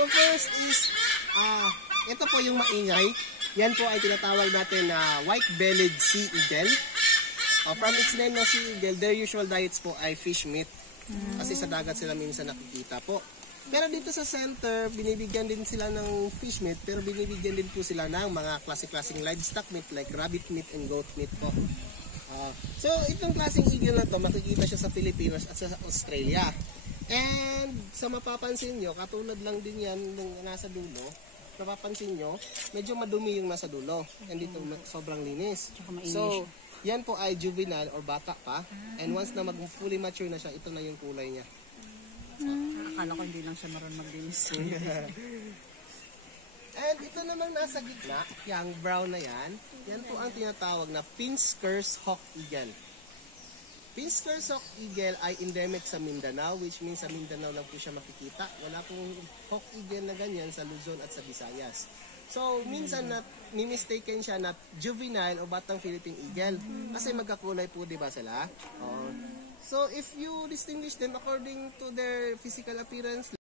So first is, ito po yung maingay. Yan po ay tinatawag natin na white-bellied sea eagle. From its name na sea eagle, their usual diets po ay fish meat. Kasi sa dagat sila minsan nakikita po. Pero dito sa center, binibigyan din sila ng fish meat, pero binibigyan din po sila ng mga klase-klaseng livestock meat like rabbit meat and goat meat po. So itong klaseng eagle na to, makikita siya sa Pilipinas at sa Australia. And sa mapapansin nyo, katulad lang din yan ng nasa dulo, mapapansin nyo, medyo madumi yung nasa dulo. And dito sobrang linis. So yan po ay juvenile or bata pa. And once na fully mature na siya, ito na yung kulay niya. Akala ko hindi lang siya marunong maglinis. And ito namang nasa gitna, yung brown na yan, yan po ang tinatawag na Pinskers Hawk Eagle. Pinskers Hawk Eagle ay endemic sa Mindanao, which means sa Mindanao lang po siya makikita. Wala pong Hawk Eagle na ganyan sa Luzon at sa Visayas. So, minsan mi-mistaken siya na juvenile o batang Philippine Eagle. Kasi magkakulay po, di ba sila? So, if you distinguish them according to their physical appearance,